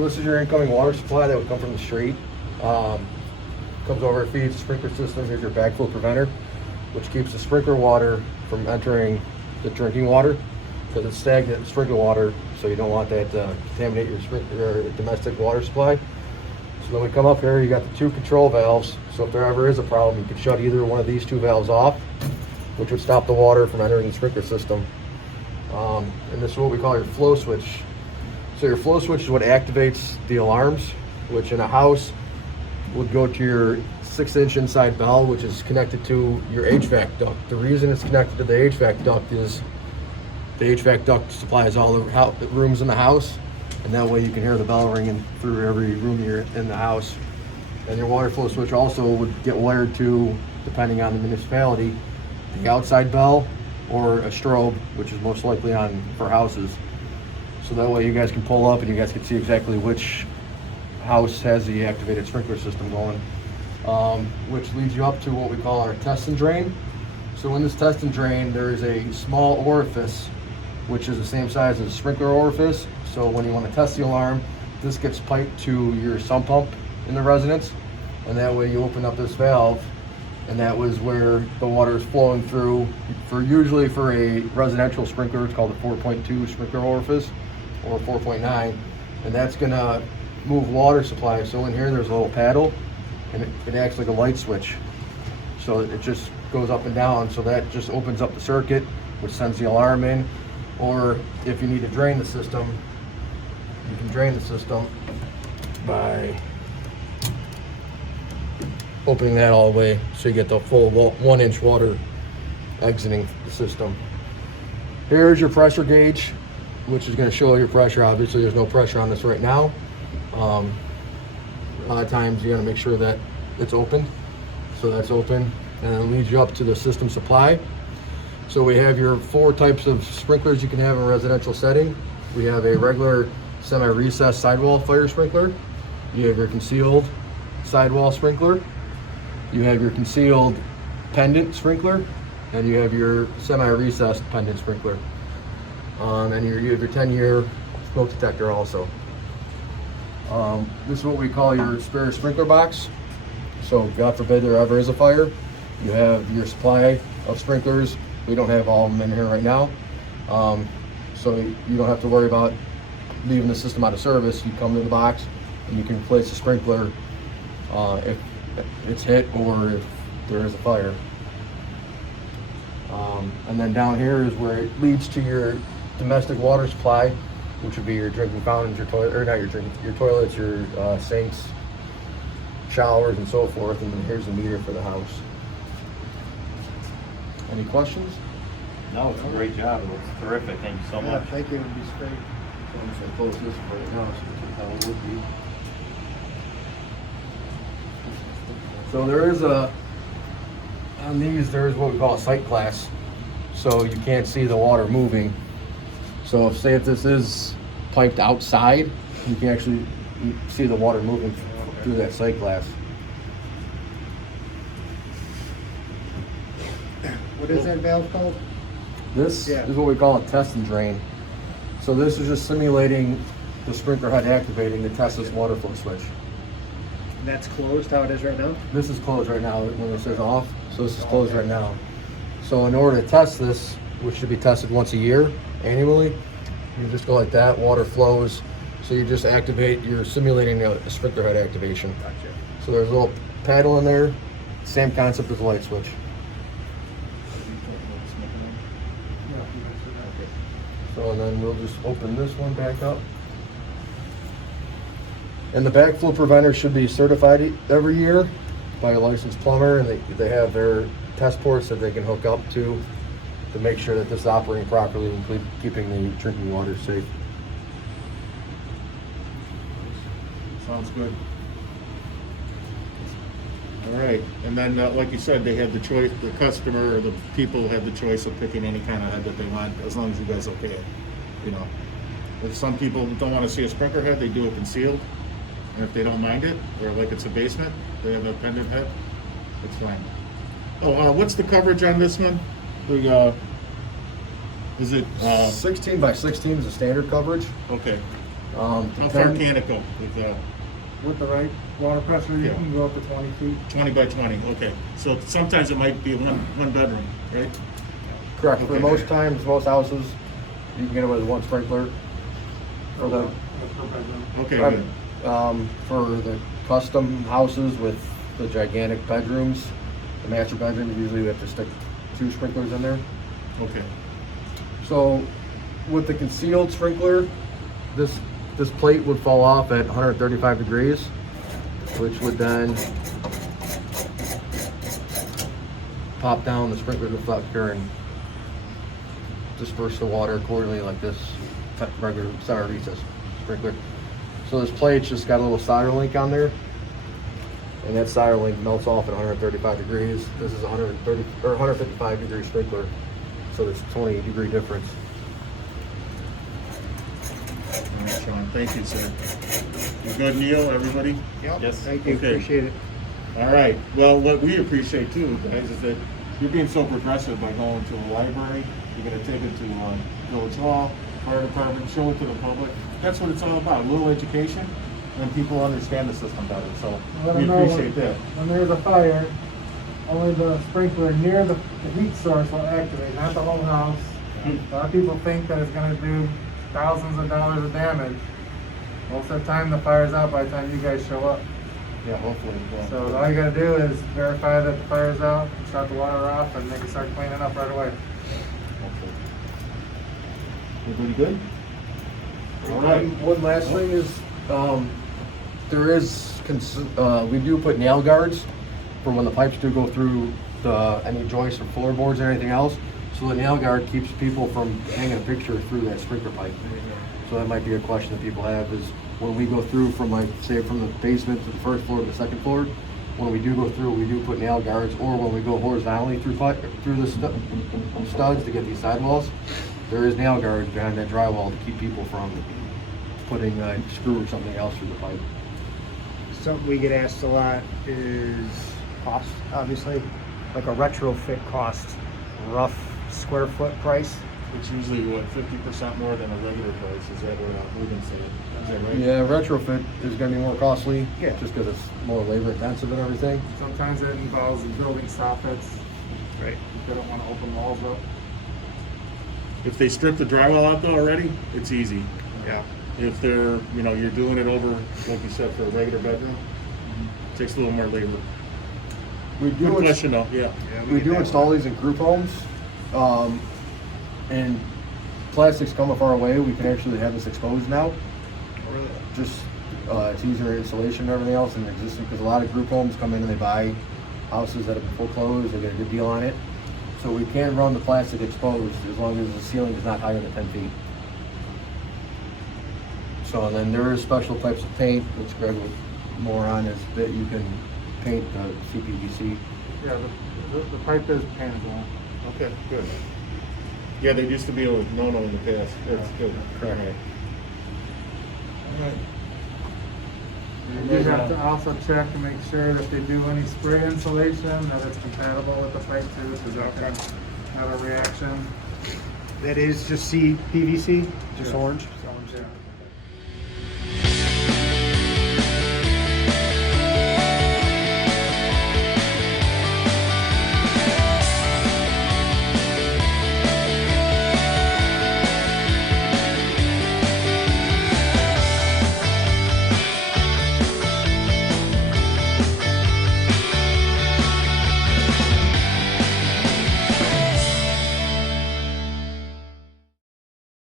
this is your incoming water supply that would come from the street. Comes over, feeds the sprinkler system. Here's your backflow preventer, which keeps the sprinkler water from entering the drinking water, because it's stagnant sprinkler water, so you don't want that to contaminate your domestic water supply. So then we come up here, you got the two control valves, so if there ever is a problem, you can shut either one of these two valves off, which would stop the water from entering the sprinkler system. And this is what we call your flow switch. So your flow switch is what activates the alarms, which in a house would go to your 6-inch inside bell, which is connected to your HVAC duct. The reason it's connected to the HVAC duct is the HVAC duct supplies all the rooms in the house, and that way you can hear the bell ringing through every room you're in the house. And your water flow switch also would get wired to, depending on the municipality, the outside bell or a strobe, which is most likely on for houses. So that way you guys can pull up and you guys can see exactly which house has the activated sprinkler system going, which leads you up to what we call our test and drain. So in this test and drain, there is a small orifice, which is the same size as a sprinkler orifice. So when you want to test the alarm, this gets piped to your sump pump in the residence, and that way you open up this valve, and that was where the water is flowing through. Usually for a residential sprinkler, it's called a 4.2 sprinkler orifice, or 4.9, and that's gonna move water supply. So in here there's a little paddle, and it acts like a light switch. So it just goes up and down, so that just opens up the circuit, which sends the alarm in. Or if you need to drain the system, you can drain the system by opening that all the way, so you get the full 1-inch water exiting the system. Here's your pressure gauge, which is going to show your pressure. Obviously there's no pressure on this right now. A lot of times you got to make sure that it's open. So that's open, and it leads you up to the system supply. So we have your 4 types of sprinklers you can have in a residential setting. We have a regular semi-recessed sidewall fire sprinkler. You have your concealed sidewall sprinkler. You have your concealed pendant sprinkler, and you have your semi-recessed pendant sprinkler. And you have your 10-year smoke detector also. This is what we call your spare sprinkler box. So God forbid there ever is a fire, you have your supply of sprinklers. We don't have all of them in here right now. So you don't have to worry about leaving the system out of service. You come to the box and you can replace the sprinkler if it's hit or if there is a fire. And then down here is where it leads to your domestic water supply, which would be your drinking fountains, your toilet, or not your toilets, your sinks, showers, and so forth. And then here's the meter for the house. Any questions? No, it's a great job. It looks terrific. Thank you so much. Thank you. It'd be straight. So I'm just gonna close this right now, so you can tell it would be. So there is on these, there is what we call a sight glass. So you can't see the water moving. So if this is piped outside, you can actually see the water moving through that sight glass. What is that valve called? This Yeah. is what we call a test and drain. So this is just simulating the sprinkler head activating to test this water flow switch. That's closed how it is right now? This is closed right now when it says off, so this is closed right now. So in order to test this, which should be tested once a year, annually, you just go like that, water flows. So you just you're simulating a sprinkler head activation. Gotcha. So there's a little paddle in there, same concept as a light switch. So and then we'll just open this one back up. And the backflow preventer should be certified every year by a licensed plumber, and they have their test ports that they can hook up to make sure that this is operating properly and keeping the drinking water safe. Sounds good. All right, and then like you said, they have the choice, the customer or the people have the choice of picking any kind of head that they want, as long as you guys okay it, you know. If some people don't want to see a sprinkler head, they do it concealed. And if they don't mind it, or like it's a basement, they have a pendant head, it's fine. Oh, what's the coverage on this one? Is it 16 by 16 is the standard coverage. okay? How far then- can it go with, With the right water pressure, you Yeah. can go up to 20 feet. 20 by 20, okay. So sometimes it might be one bedroom, right? Correct. For Okay. most times, most houses, you can get away with one sprinkler. For the Per bedroom. Okay, good. for the custom houses with the gigantic bedrooms, the master bedrooms, usually we have to stick 2 sprinklers in there. Okay. So with the concealed sprinkler, this plate would fall off at 135 degrees, which would then pop down the sprinkler deflector and disperse the water accordingly, like this regular center recess sprinkler. So this plate's just got a little solder link on there, and that solder link melts off at 135 degrees. This is 130 or 155 degree sprinkler, so there's a 20-degree difference. All right, Sean, thank you, sir. You good, Neil, everybody? Yep. Yes. Thank you, Okay. appreciate it. All right. Well, what we appreciate too, guys, is that you're being so progressive by going to a library. You're going to take it to Village Hall, Fire Department, show it to the public. That's what it's all about, a little education, and people understand the system better. So Let we 'em know appreciate that. When there's a fire, only the sprinkler near the heat source will activate, not the whole house. A lot of people think that it's gonna do thousands of dollars of damage. Most of the time, the fire's out by the time you guys show up. Yeah, hopefully. Yeah. So all you gotta do is verify that the fire's out, shut the water off, and they can start cleaning up right away. Hopefully. Everybody good? All right. One last thing is, there is, we do put nail guards for when the pipes do go through any joists or floorboards or anything else. So the nail guard keeps people from hanging a picture through that sprinkler pipe. So that might be a question that people have is when we go through from like, say from the basement to the first floor to the second floor, when we do go through, we do put nail guards, or when we go horizontally through the studs to get these sidewalls, there is nail guards behind that drywall to keep people from putting a screw or something else through the pipe. Something we get asked a lot is cost, obviously, like a retrofit cost, rough square foot price. It's usually, what, 50% more than a regular price, is that what we've been saying? Is that right? Yeah, retrofit is gonna be more costly, Yeah. just because it's more labor intensive and everything. Sometimes it involves building soffits. Right. They don't wanna open walls up. If they strip the drywall out though already, it's easy. Yeah. If they're, you're doing it over, like you said, for a regular bedroom, takes a little more labor. We Good question though, yeah. We do install these in group homes, and plastics come far away. We can actually have this exposed now. Just it's easier installation and everything else than existing, because a lot of group homes come in and they buy houses that have been foreclosed. They get a good deal on it, so we can run the plastic exposed as long as the ceiling is not higher than 10 feet. So and then there is special types of paint, which Greg will more on, is that you can paint the CPVC. Yeah, the pipe is paintable. Okay, good. Yeah, there used to be a no-no in the past. That's good. Correct. All right. You do have to also check to make sure that if they do any spray insulation, that it's compatible with the pipe too, because that can have a reaction. That is just PVC, just Yeah. orange. So, yeah.